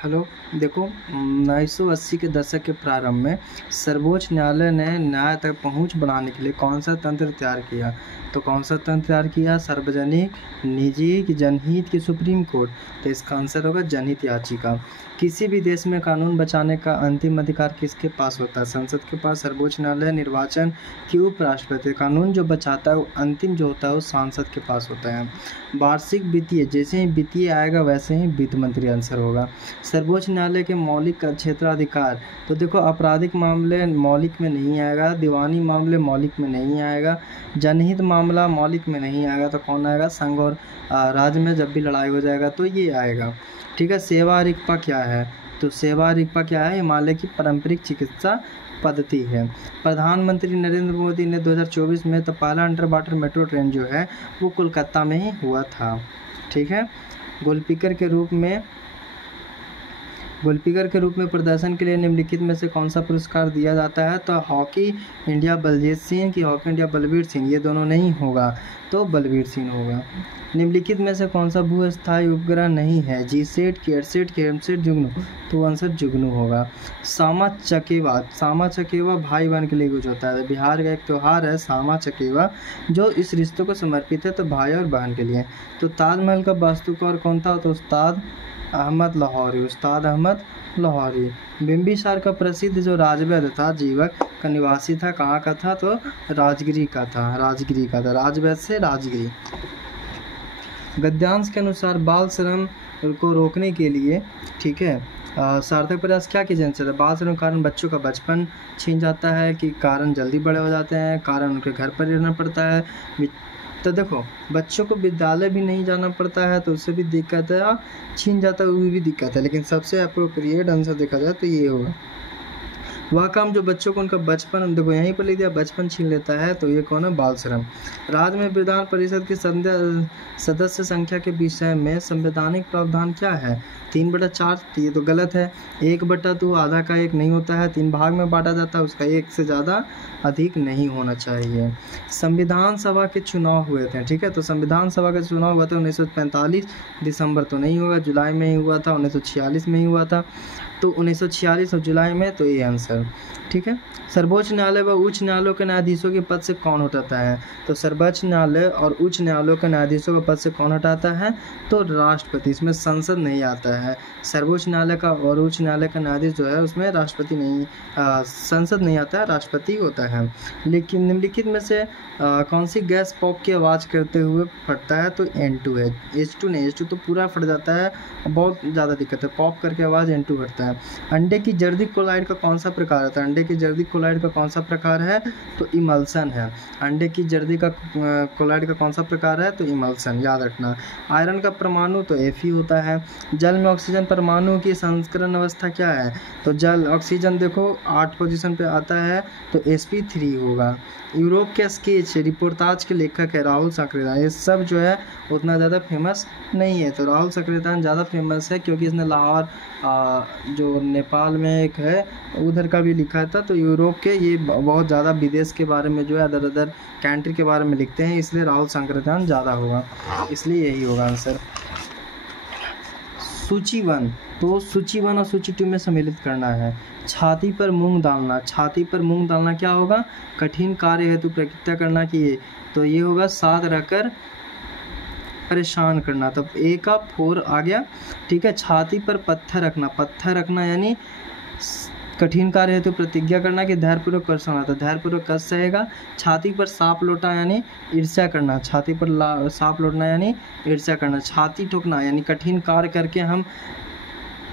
Hello. देखो, 1980 के दशक के प्रारंभ में सर्वोच्च न्यायालय ने न्याय तक पहुंच बढ़ाने के लिए कौन सा तंत्र तैयार किया? तो कौन सा तंत्र तैयार किया? सार्वजनिक, निजी कि जनहित की सुप्रीम कोर्ट? तो इसका आंसर होगा जनहित याचिका। किसी भी देश में कानून बचाने का अंतिम अधिकार किसके पास होता है? संसद के पास, सर्वोच्च न्यायालय, निर्वाचन की उपराष्ट्रपति। कानून जो बचाता है वो अंतिम जो होता है वो सांसद के पास होता है। वार्षिक वित्तीय, जैसे ही वित्तीय आएगा वैसे ही वित्त मंत्री आंसर होगा। सर्वोच्च न्यायालय के मौलिक क्षेत्राधिकार, तो देखो आपराधिक मामले मौलिक में नहीं आएगा, दीवानी मामले मौलिक में नहीं आएगा, जनहित मामला मौलिक में नहीं आएगा। तो कौन आएगा? संघ और राज्य में जब भी लड़ाई हो जाएगा तो ये आएगा। ठीक है। सेवा रिक्पा क्या है? तो सेवा रिक्पा क्या है? हिमालय की पारंपरिक चिकित्सा पद्धति है। प्रधानमंत्री नरेंद्र मोदी ने 2024 में तो पहला अंडर वाटर मेट्रो ट्रेन जो है वो कोलकाता में ही हुआ था। ठीक है। गोलकीपर के रूप में प्रदर्शन के लिए निम्नलिखित में से कौन सा पुरस्कार दिया जाता है? तो हॉकी इंडिया बलजीत सिंह की हॉकी इंडिया बलबीर सिंह, ये दोनों नहीं होगा तो बलबीर सिंह होगा। निम्नलिखित में से कौन सा भूस्थायी उपग्रह नहीं है? जीसैट, केयरसेट, केएमसेट, जुगनू? तो आंसर जुगनू होगा। सामा चकेवा भाई बहन के लिए कुछ होता है। बिहार का एक त्यौहार है सामा चकेवा जो इस रिश्तों को समर्पित है, तो भाई और बहन के लिए। तो ताजमहल का वास्तुकार कौन था? तो उस्ताद अहमद लाहौरी। बिंबिसार का प्रसिद्ध जो राजवैद्य था, जीवक का निवासी था, कहाँ का था? तो राजगिरी का था। राजवैद्य से राजगिरी। गद्यांश के अनुसार बाल श्रम को रोकने के लिए, ठीक है, सार्थक प्रयास क्या किए जाने चाहिए? बाल श्रम के कारण बच्चों का बचपन छीन जाता है, कि कारण जल्दी बड़े हो जाते हैं, कारण उनके घर पर रहना पड़ता है। तो देखो, बच्चों को विद्यालय भी नहीं जाना पड़ता है तो उससे भी दिक्कत है, छीन जाता है वो भी दिक्कत है। लेकिन सबसे अप्रोप्रिएट आंसर देखा जाए तो ये होगा। वह काम जो बच्चों को उनका बचपन, देखो यहीं पर लिख दिया, बचपन छीन लेता है, तो ये कौन है? बाल श्रम। राज्य में विधान परिषद की सदस्य संख्या के विषय में संवैधानिक प्रावधान क्या है? 3/4। ये तो गलत है। 1/2 आधा का 1 नहीं होता है, 3 भाग में बांटा जाता है, उसका 1 से ज़्यादा अधिक नहीं होना चाहिए। संविधान सभा के चुनाव हुए थे, ठीक है, तो संविधान सभा का चुनाव हुआ था 1945, दिसंबर तो नहीं होगा, जुलाई में ही हुआ था, 1946 में ही हुआ था, तो 1946 और जुलाई में, तो ये आंसर। ठीक है। सर्वोच्च न्यायालय व उच्च न्यायालयों के न्यायाधीशों के पद से कौन हटाता है? तो सर्वोच्च न्यायालय और उच्च न्यायालयों के न्यायाधीशों के पद से कौन हटाता है? तो राष्ट्रपति। इसमें संसद नहीं आता है। सर्वोच्च न्यायालय का और उच्च न्यायालय का न्यायाधीश जो है उसमें राष्ट्रपति नहीं, संसद नहीं आता है, राष्ट्रपति होता है। लेकिन निम्नलिखित में से कौन सी गैस पॉप की आवाज़ करते हुए फटता है? तो N2 है, H2 नहीं। H2 तो पूरा फट जाता है, बहुत ज़्यादा दिक्कत है, पॉप करके आवाज़ N2 फटता है। अंडे की जर्दी क्लोराइड का कौन सा प्रकार होता है? अंडे की जर्दी क्लोराइड का कौन सा प्रकार है? तो इमल्सन है। अंडे की जर्दी का क्लोराइड का कौन सा प्रकार है? तो इमल्सन, याद रखना। आयरन का परमाणु तो Fe होता है। जल में ऑक्सीजन परमाणु की संस्करण अवस्था क्या है? तो जल ऑक्सीजन देखो 8 पोजीशन पे आता है, तो sp3 होगा। यूरोप के स्केच रिपोर्टाज के लेखक है राहुल सक्सेना। ये सब जो है उतना ज़्यादा फेमस नहीं है, तो राहुल सक्सेना ज़्यादा फेमस है क्योंकि इसने लाहौर जो नेपाल में एक है उधर का भी लिखा था। तो यूरोप के ये बहुत ज़्यादा विदेश के बारे में जो है अदर कंट्री के बारे में लिखते हैं, इसलिए राहुल सक्सेना ज़्यादा होगा, इसलिए यही होगा आंसर। सूची 1, तो सूची 1 और सूची 2 में सम्मिलित करना है। छाती पर मूंग डालना क्या होगा? कठिन कार्य हेतु प्रतिज्ञा करना कि ये, तो ये होगा साथ रहकर परेशान करना। तब A का 4 आ गया। ठीक है। छाती पर पत्थर रखना यानी कठिन कार्य हेतु प्रतिज्ञा करना कि धैर्यपूर्वक कर सहना, तो धैर्यपूर्वक कर सहेगा। छाती पर सांप लौटा यानी ईर्ष्या करना, सांप लौटना यानी ईर्ष्या करना। छाती ठोकना यानी कठिन कार्य करके हम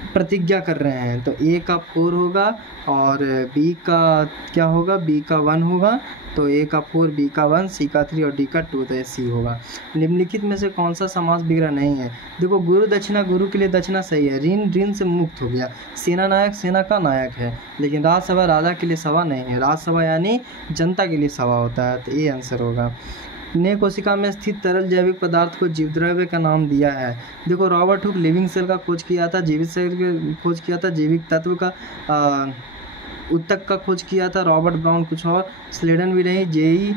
प्रतिज्ञा कर रहे हैं, तो A का 4 होगा और B का क्या होगा? B का 1 होगा, तो A का 4, B का 1, C का 3 और D का 2, तो C होगा। निम्नलिखित में से कौन सा समास विग्रह नहीं है? देखो, गुरु दक्षिणा, गुरु के लिए दक्षिणा सही है, ऋण से मुक्त हो गया। सेना नायक सेना का नायक है, लेकिन राज्यसभा राजा के लिए सभा नहीं है। राज्यसभा यानी जनता के लिए सभा होता है, तो ये आंसर होगा। ने कोशिका में स्थित तरल जैविक पदार्थ को जीवद्रव्य का नाम दिया है। देखो, रॉबर्ट हुक लिविंग सेल का खोज किया था, जीवित सेल का खोज किया था, जैविक तत्व का उत्तक का खोज किया था रॉबर्ट ब्राउन, कुछ और स्लेडन भी नहीं, जेई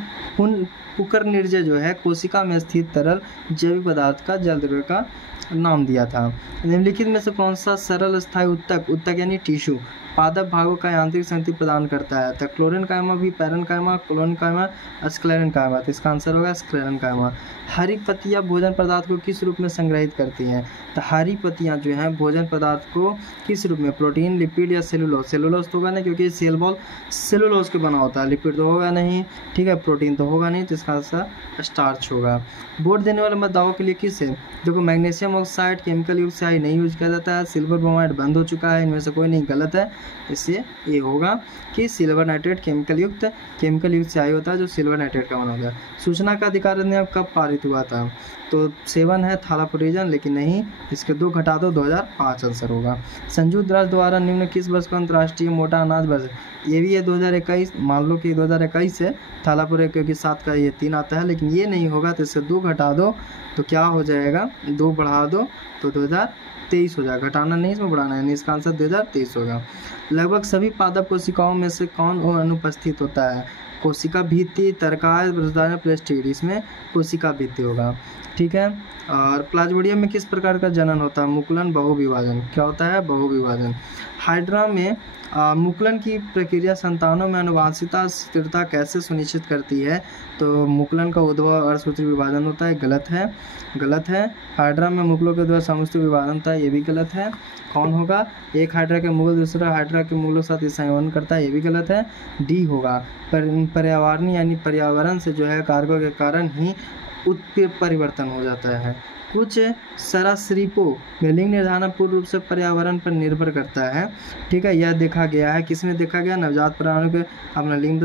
उकरनिर्जय जो है कोशिका में स्थित तरल जैविक पदार्थ का जल द्रव्य का नाम दिया था। निम्नलिखित में से कौन सा सरल स्थायी उत्तक, उत्तक यानी टिश्यू, पादप भागों का यांत्रिक शक्ति प्रदान करता है? तो क्लोरेनकाइमा, पैरेनकाइमा, क्लोरेनकाइमा, स्क्लेरेनकाइमा। तो इसका आंसर होगा स्क्लेरेनकाइमा। हरी पत्तियां भोजन पदार्थ को किस रूप में संग्रहित करती हैं? तो हरी पत्तियां जो हैं भोजन पदार्थ को किस रूप में, प्रोटीन, लिपिड या सेलुलोज? सेलुलोज तो होगा नहीं क्योंकि सेल बॉल सेलुलोज के बना होता है, लिपिड तो होगा नहीं, ठीक है, प्रोटीन तो होगा नहीं, तो इसका आंसर स्टार्च होगा। वोट देने वाले मतदाताओं के लिए किस है? देखो मैग्नीशियम ऑक्साइड केमिकल युक्त स्याही नहीं यूज किया जाता है, सिल्वर ब्रोमाइड बंद हो चुका है, इनमें से कोई नहीं, गलत है। इससे ये होगा कि सिल्वर नाइट्रेट केमिकल युक्त स्याही होता है जो सिल्वर नाइट्रेट का बना होता है। सूचना का अधिकार अधिनियम कब पारित हुआ था? तो 7 है थालापुरीजन, लेकिन नहीं, इसके 2 घटा दो, 2005 आंसर होगा। संयुक्त राष्ट्र द्वारा निम्न किस वर्ष को अंतर्राष्ट्रीय मोटा अनाज वर्ष? ये भी है 2021, मान लो कि 2021 है, थालापुरे क्योंकि 7 का ये 3 आता है, लेकिन ये नहीं होगा, तो इससे 2 घटा दो तो क्या हो जाएगा, 2 बढ़ा दो तो 2023 हो जाएगा, घटाना नहीं इसमें बढ़ाना है, इसका आंसर 2023 होगा। लगभग सभी पादप कोशिकाओं में से कौन अनुपस्थित होता है? कोशिका भित्ति, तरकाय, प्लेस्टिड, इसमें कोशिका भित्ति होगा, ठीक है। और प्लाज्मोडियम में किस प्रकार का जनन होता है? मुकुलन, बहुविभाजन। क्या होता है? बहुविभाजन। हाइड्रा में मुकुलन की प्रक्रिया संतानों में अनुवांशिकता स्थिरता कैसे सुनिश्चित करती है? तो मुकुलन का उद्भव अर्धसूत्री विभाजन होता है, गलत है। हाइड्रा में मुकुलों के द्वारा समसूत्री विभाजन होता है, ये भी गलत है। कौन होगा? एक हाइड्रा के मुकुल दूसरा हाइड्रा के मुकुलों के साथ संयोजन करता है, ये भी गलत है। डी होगा। पर्यावरणीय यानी पर्यावरण से जो है कारकों के कारण ही उत्परिवर्तन हो जाता है। कुछ सरीसृपों में लिंग निर्धारण पूर्ण रूप से पर्यावरण पर निर्भर करता है, ठीक है। यह देखा गया है, किसमें देखा गया? नवजात प्राणियों के अपना लिंग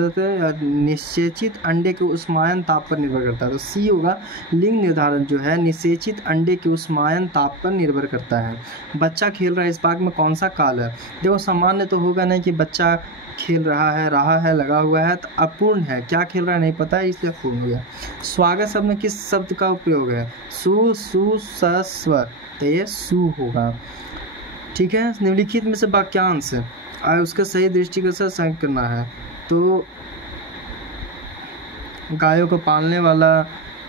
निषेचित अंडे के उष्मायन ताप पर निर्भर करता है। तो सी होगा, लिंग निर्धारण जो है निषेचित अंडे के उष्मायन ताप पर निर्भर करता है। बच्चा खेल रहा है, इस भाग में कौन सा काल है? देखो सामान्य तो होगा नहीं कि बच्चा खेल रहा है, लगा हुआ है, तो अपूर्ण है, क्या खेल रहा है नहीं पता है, इसलिए अपूर्ण हो गया। स्वागत शब्द में किस शब्द का उपयोग है? सु, सु, स, स्वर, तो ये सु होगा, ठीक है। निम्नलिखित में से वाक्यांश उसके सही दृष्टिकोण से संग करना है। तो गायों को पालने वाला,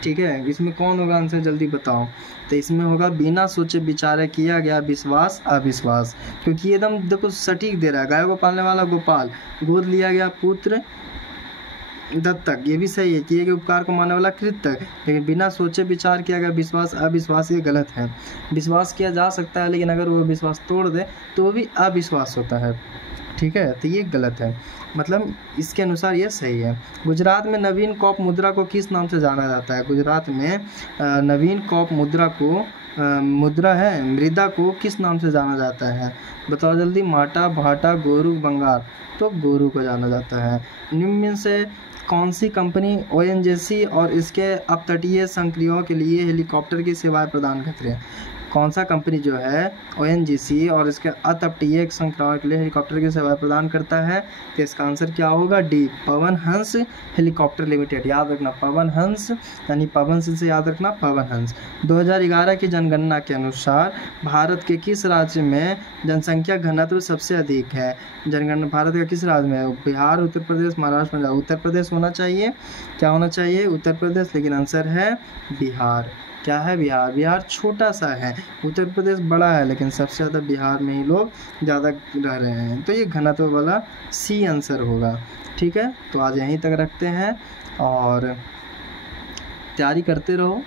ठीक है, इसमें कौन होगा आंसर जल्दी बताओ? तो इसमें होगा बिना सोचे विचारे किया गया विश्वास अविश्वास, क्योंकि ये एकदम देखो सटीक दे रहा है। गायों को पालने वाला गोपाल, गोद लिया गया पुत्र दत्तक, ये भी सही है। किए गए उपकार को मानने वाला कृतक, लेकिन बिना सोचे विचार किया गया विश्वास अविश्वास, ये गलत है। विश्वास किया जा सकता है, लेकिन अगर वो विश्वास तोड़ दे तो वो भी अविश्वास होता है, ठीक है, तो ये गलत है, मतलब इसके अनुसार ये सही है। गुजरात में नवीन कौप मुद्रा को किस नाम से जाना जाता है? गुजरात में नवीन कौप मुद्रा को मुद्रा है, मृदा को किस नाम से जाना जाता है? बताओ जल्दी। माटा, भाटा, गोरू, बंगार, तो गोरू को जाना जाता है। निम्न में से कौन सी कंपनी ONGC और इसके अपतटीय संक्रियों के लिए हेलीकॉप्टर की सेवाएं प्रदान करती है? कौन सा कंपनी जो है ONGC और इसके अतपटीय संक्रियाओं के लिए हेलीकॉप्टर की सेवाएं प्रदान करता है? तो इसका आंसर क्या होगा? D, Pawan Hans helicopter limited. याद रखना पवन हंस, यानी पवन से याद रखना पवन हंस। 2011 की जनगणना के अनुसार भारत के किस राज्य में जनसंख्या घनत्व सबसे अधिक है? जनगणना भारत का किस राज्य में है? बिहार, उत्तर प्रदेश, महाराष्ट्र, पंजाब। उत्तर प्रदेश होना चाहिए, क्या होना चाहिए? उत्तर प्रदेश, लेकिन आंसर है बिहार। क्या है? बिहार। बिहार छोटा सा है, उत्तर प्रदेश बड़ा है, लेकिन सबसे ज़्यादा बिहार में ही लोग ज़्यादा रह रहे हैं, तो ये घनत्व वाला सी आंसर होगा, ठीक है। तो आज यहीं तक रखते हैं और तैयारी करते रहो।